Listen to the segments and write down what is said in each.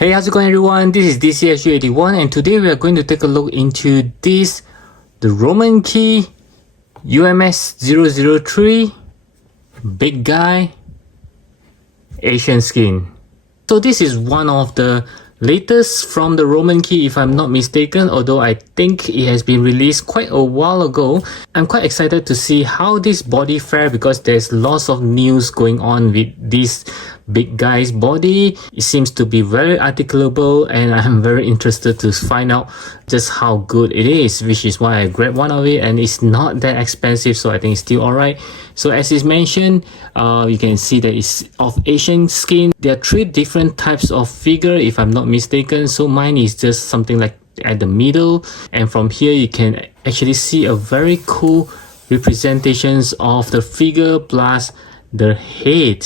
Hey, how's it going everyone? This is DCSU81 and today we are going to take a look into the RomanKey UMS003 Big Guy Asian skin. So this is one of the latest from the RomanKey if I'm not mistaken, although I think it has been released quite a while ago. I'm quite excited to see how this body fares because there's lots of news going on with this big guy's body. It seems to be very articulable and I'm very interested to find out just how good it is, which is why I grabbed one of it, and it's not that expensive, so I think it's still alright. So as is mentioned, you can see that it's of Asian skin. There are 3 different types of figure if I'm not mistaken, so mine is just something like at the middle, and from here you can actually see a very cool representations of the figure plus the head.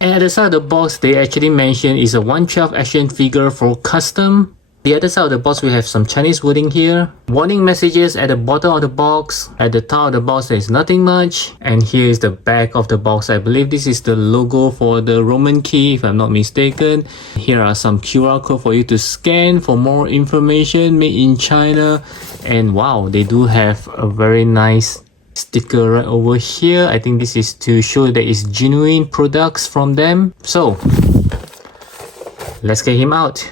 And at the side of the box, they actually mention is a 1/12 action figure for custom. The other side of the box, we have some Chinese wording here. Warning messages at the bottom of the box. At the top of the box, there is nothing much. And here is the back of the box. I believe this is the logo for the RomanKey, if I'm not mistaken. Here are some QR code for you to scan for more information. Made in China. And wow, they do have a very nice sticker right over here. I think this is to show that it's genuine products from them. So let's get him out.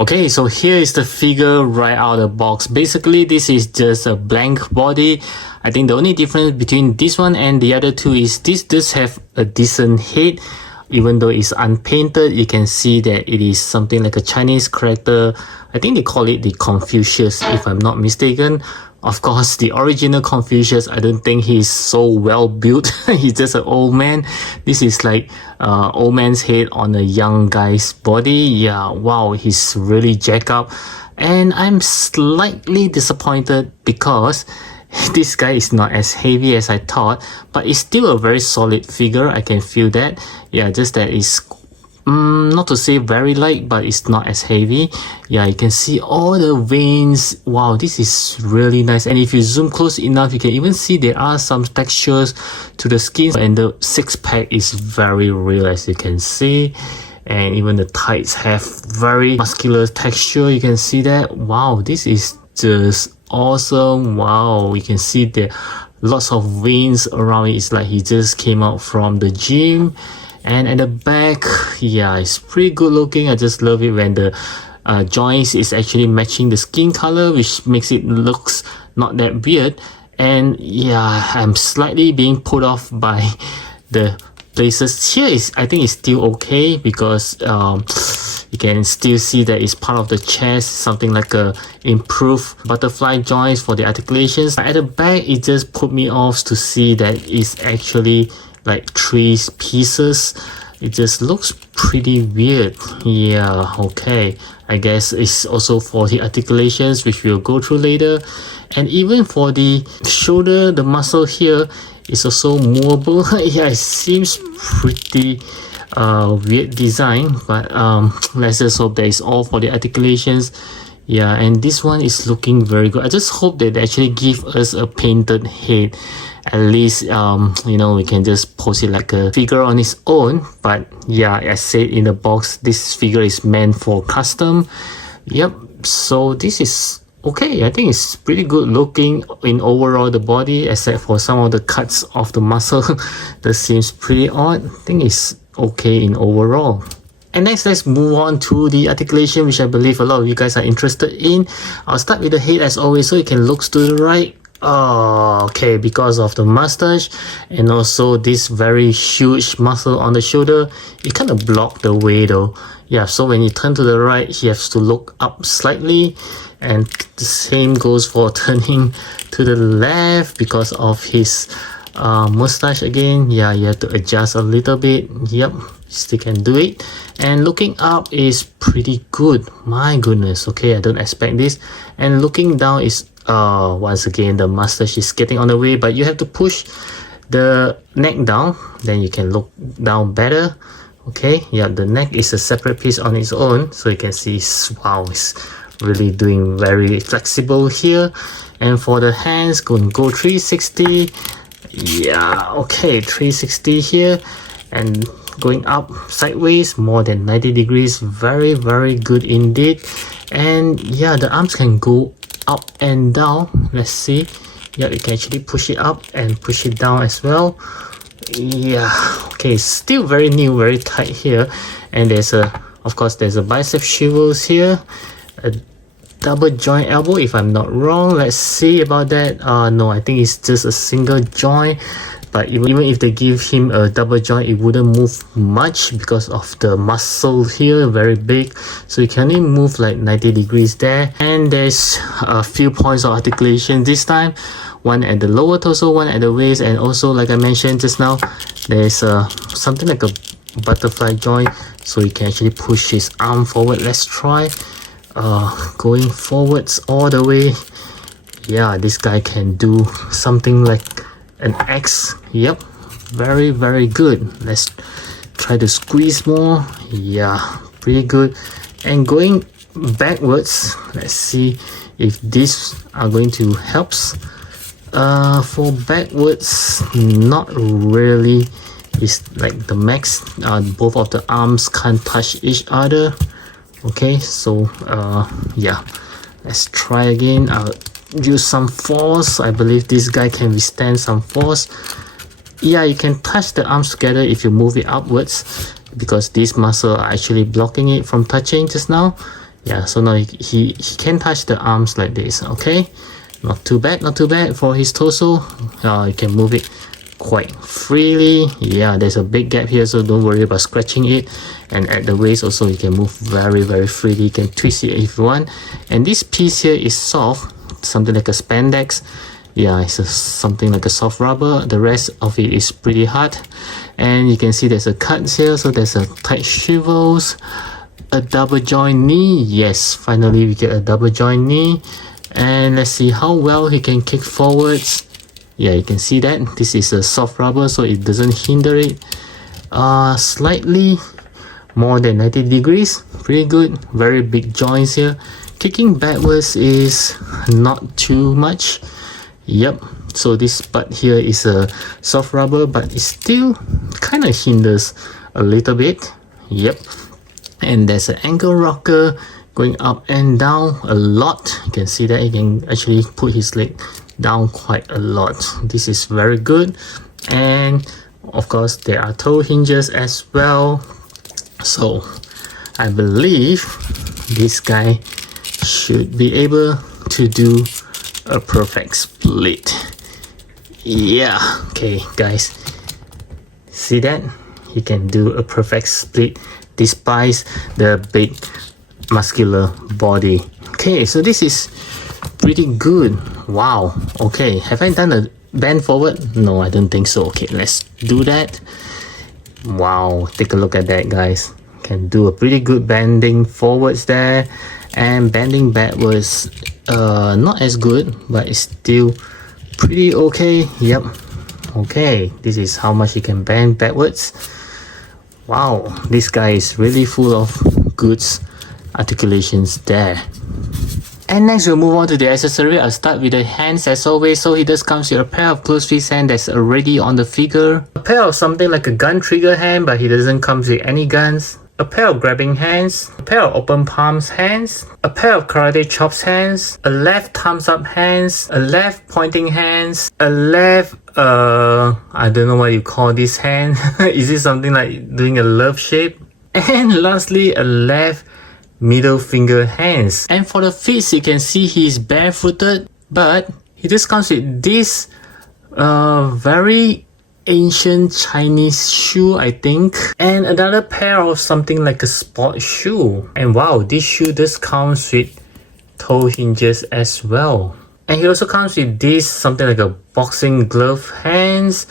Okay, so here is the figure right out of the box. Basically, this is just a blank body. I think the only difference between this one and the other two is this does have a decent head. Even though it's unpainted, you can see that it is something like a Chinese character. I think they call it the Confucius, if I'm not mistaken. Of course, the original Confucius, I don't think he's so well built. He's just an old man. This is like old man's head on a young guy's body. Yeah, wow, he's really jacked up. And I'm slightly disappointed because this guy is not as heavy as I thought, but it's still a very solid figure. I can feel that. Yeah, just that it's not to say very light, but it's not as heavy. Yeah, you can see all the veins. Wow, this is really nice. And if you zoom close enough, you can even see there are some textures to the skin, and the 6-pack is very real, as you can see. And even the tights have very muscular texture. You can see that. Wow, this is just awesome. Wow, you can see there lots of veins around it. It's like he just came out from the gym. And at the back, yeah, it's pretty good looking. I just love it when the joints is actually matching the skin color, which makes it looks not that weird. And yeah, I'm slightly being put off by the places here. I think it's still okay because you can still see that it's part of the chest, something like a improved butterfly joints for the articulations. At the back, it just put me off to see that it's actually like 3 pieces. It just looks pretty weird. Yeah, okay, I guess it's also for the articulations, which we'll go through later. And even for the shoulder, the muscle here is also movable. Yeah, it seems pretty weird design, but let's just hope that it's all for the articulations. Yeah, and this one is looking very good. I just hope that they actually give us a painted head. At least you know, we can just post it like a figure on its own. But yeah, as said in the box, this figure is meant for custom. Yep, so this is okay. I think it's pretty good looking in overall the body, except for some of the cuts of the muscle. That seems pretty odd. I think it's okay in overall. And next, let's move on to the articulation, which I believe a lot of you guys are interested in. I'll start with the head as always, so you can look to the right. Oh, okay, because of the mustache and also this very huge muscle on the shoulder, it kind of blocked the way though. Yeah, so when you turn to the right, he has to look up slightly, and the same goes for turning to the left because of his mustache again. Yeah, you have to adjust a little bit. Yep, still can do it. And looking up is pretty good. My goodness, okay, I don't expect this. And looking down is once again, the mustache is getting on the way, but you have to push the neck down, then you can look down better. Okay, yeah, the neck is a separate piece on its own, so you can see, wow, it's really doing very flexible here. And for the hands, go 360. Yeah, okay, 360 here, and going up sideways more than 90 degrees. Very good indeed. And yeah, the arms can go up and down. Let's see. Yeah, you can actually push it up and push it down as well. Yeah, okay, still very new, very tight here. And there's a, of course, there's a bicep swivels here, a double joint elbow if I'm not wrong. Let's see about that. No, I think it's just a single joint, but even if they give him a double joint, it wouldn't move much because of the muscle here, very big, so you can only move like 90 degrees there. And there's a few points of articulation this time, one at the lower torso, one at the waist, and also like I mentioned just now, there's something like a butterfly joint, so you can actually push his arm forward. Let's try going forwards all the way. Yeah, this guy can do something like an X. Yep, very good. Let's try to squeeze more. Yeah, pretty good. And going backwards, let's see if these are going to help. For backwards, not really. It's like the max. Both of the arms can't touch each other. Okay, so yeah, let's try again. I'll use some force. I believe this guy can withstand some force. Yeah, you can touch the arms together if you move it upwards, because these muscles are actually blocking it from touching just now. Yeah, so now he can touch the arms like this. Okay, not too bad for his torso. You can move it quite freely. Yeah, there's a big gap here, so don't worry about scratching it. And at the waist also, you can move very freely. You can twist it if you want. And this piece here is soft, something like a spandex. Yeah, it's something like a soft rubber. The rest of it is pretty hard. And you can see there's a cut here, so there's a tight swivels, a double joint knee. Yes, finally we get a double joint knee. And let's see how well he can kick forwards. Yeah, you can see that this is a soft rubber, so it doesn't hinder it. Slightly more than 90 degrees. Pretty good. Very big joints here. Kicking backwards is not too much. Yep, so this part here is a soft rubber, but it still kind of hinders a little bit. Yep. And there's an ankle rocker going up and down a lot. You can see that he can actually put his leg down quite a lot. This is very good. And of course there are toe hinges as well, so I believe this guy should be able to do a perfect split. Yeah, okay guys, see that he can do a perfect split despite the big muscular body. Okay, so this is pretty good. Wow. Okay, have I done a bend forward? No, I don't think so. Okay, let's do that. Wow, take a look at that, guys. Can do a pretty good bending forwards there, and bending backwards not as good, but it's still pretty okay. Yep. Okay, this is how much you can bend backwards. Wow, this guy is really full of good articulations there. And next we'll move on to the accessory. I'll start with the hands as always. So he does comes with a pair of closed fist hand that's already on the figure, a pair of something like a gun trigger hand, but he doesn't come with any guns, a pair of grabbing hands, a pair of open palms hands, a pair of karate chops hands, a left thumbs up hands, a left pointing hands, a left I don't know what you call this hand. Is it something like doing a love shape? And lastly, a left middle finger hands. And for the feet, you can see he's barefooted, but he just comes with this very ancient Chinese shoe, I think, and another pair of something like a sport shoe. And wow, this shoe just comes with toe hinges as well. And he also comes with this something like a boxing glove hands.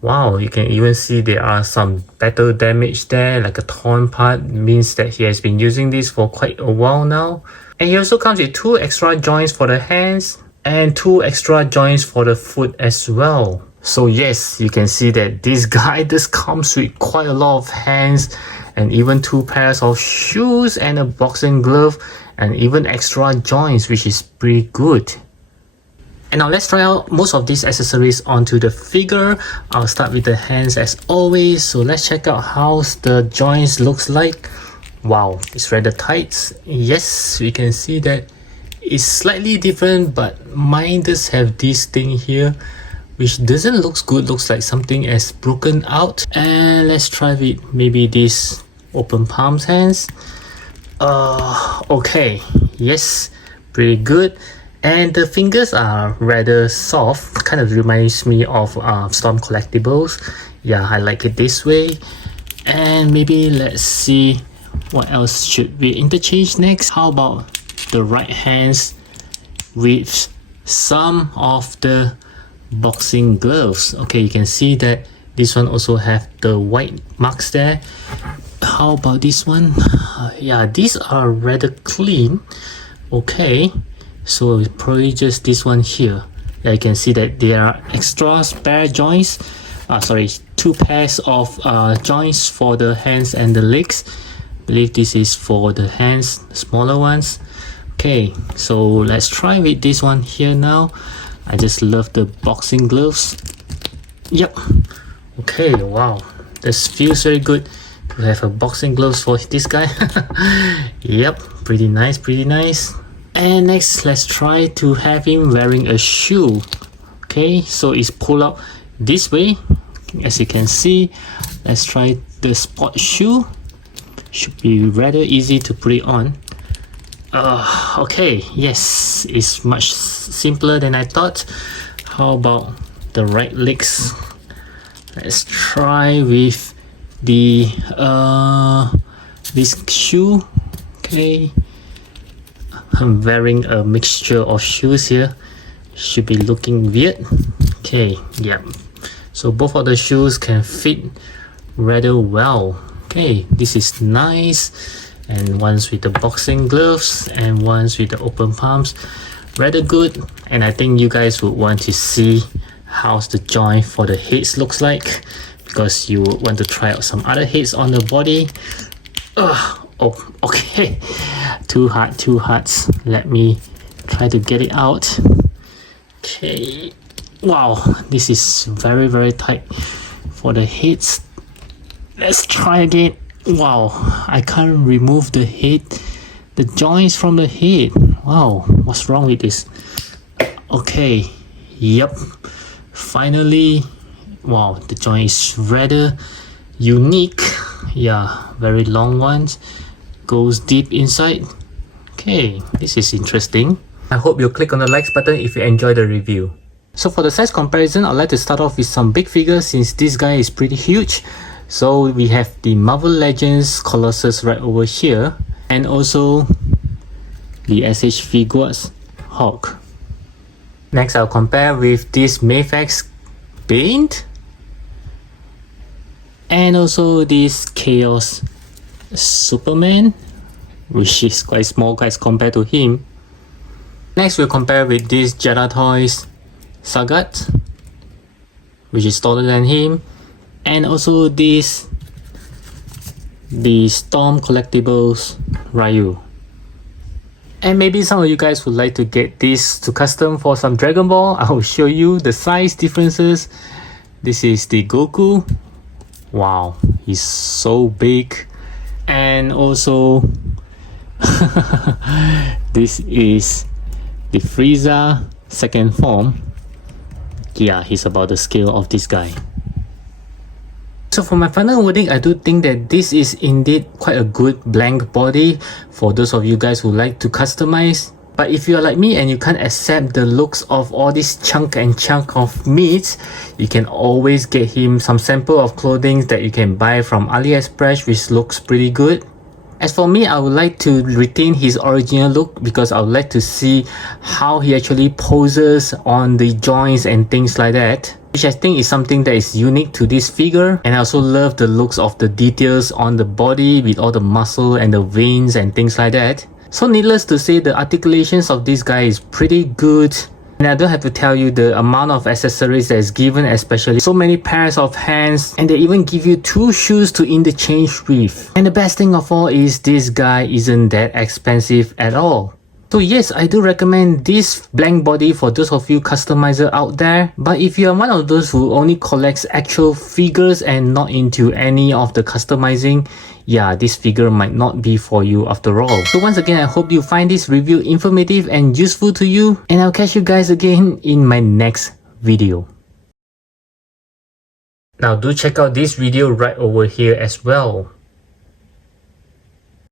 Wow, you can even see there are some battle damage there, like a torn part, means that he has been using this for quite a while now. And he also comes with 2 extra joints for the hands and 2 extra joints for the foot as well. So yes, you can see that this guy just comes with quite a lot of hands and even 2 pairs of shoes and a boxing glove and even extra joints, which is pretty good. And now let's try out most of these accessories onto the figure. I'll start with the hands as always. So let's check out how the joints looks like. Wow, it's rather tight. Yes, we can see that it's slightly different, but mine does have this thing here, which doesn't look good, looks like something has broken out. And let's try with maybe this open palms hands. Okay, yes, pretty good. And the fingers are rather soft, kind of reminds me of Storm Collectibles. Yeah, I like it this way. And maybe let's see what else should we interchange next. How about the right hands with some of the boxing gloves? Okay, you can see that this one also have the white marks there. How about this one? Yeah, these are rather clean. Okay, so probably just this one here. Yeah, you can see that there are extra spare joints. Sorry, 2 pairs of joints for the hands and the legs. I believe this is for the hands, smaller ones. Okay, so let's try with this one here now. I just love the boxing gloves. Yep. Okay, wow, this feels very good to have a boxing gloves for this guy. Yep, pretty nice, pretty nice. And next, let's try to have him wearing a shoe. Okay, so it's pulled up this way, as you can see. Let's try the sport shoe. Should be rather easy to put it on. Okay, yes, it's much simpler than I thought. How about the right legs? Let's try with the this shoe. Okay, I'm wearing a mixture of shoes here. Should be looking weird. Okay, yeah. So both of the shoes can fit rather well. Okay, this is nice. And ones with the boxing gloves and ones with the open palms, rather good. And I think you guys would want to see how's the joint for the heads looks like, because you would want to try out some other heads on the body. Oh, okay, too hard. Let me try to get it out. Okay, wow, this is very, very tight for the heads. Let's try again. Wow, I can't remove the head, the joints from the head. Wow, what's wrong with this? Okay, yep, finally. Wow, the joint is rather unique. Yeah, very long ones, goes deep inside. Okay, this is interesting. I hope you'll click on the likes button if you enjoy the review. So for the size comparison, I'd like to start off with some big figures since this guy is pretty huge. So we have the Marvel Legends Colossus right over here, and also the SH Figuarts Hulk. Next, I'll compare with this Mayfax Bane, and also this Chaos Superman, which is quite small guys compared to him. Next, we'll compare with this Jedi Toys Sagat, which is taller than him. And also this, the Storm Collectibles Ryu. And maybe some of you guys would like to get this to custom for some Dragon Ball. I will show you the size differences. This is the Goku. Wow, he's so big. And also this is the Frieza second form. Yeah, he's about the scale of this guy. So for my final wording, I do think that this is indeed quite a good blank body for those of you guys who like to customize. But if you're like me and you can't accept the looks of all this chunk of meat, you can always get him some sample of clothing that you can buy from AliExpress, which looks pretty good. As for me, I would like to retain his original look because I would like to see how he actually poses on the joints and things like that, which I think is something that is unique to this figure. And I also love the looks of the details on the body with all the muscle and the veins and things like that. So needless to say, the articulations of this guy is pretty good. And I don't have to tell you the amount of accessories that is given, especially so many pairs of hands, and they even give you 2 shoes to interchange with. And the best thing of all is this guy isn't that expensive at all. So yes, I do recommend this blank body for those of you customizer out there. But if you are one of those who only collects actual figures and not into any of the customizing, yeah, this figure might not be for you after all. So once again, I hope you find this review informative and useful to you. And I'll catch you guys again in my next video. Now do check out this video right over here as well.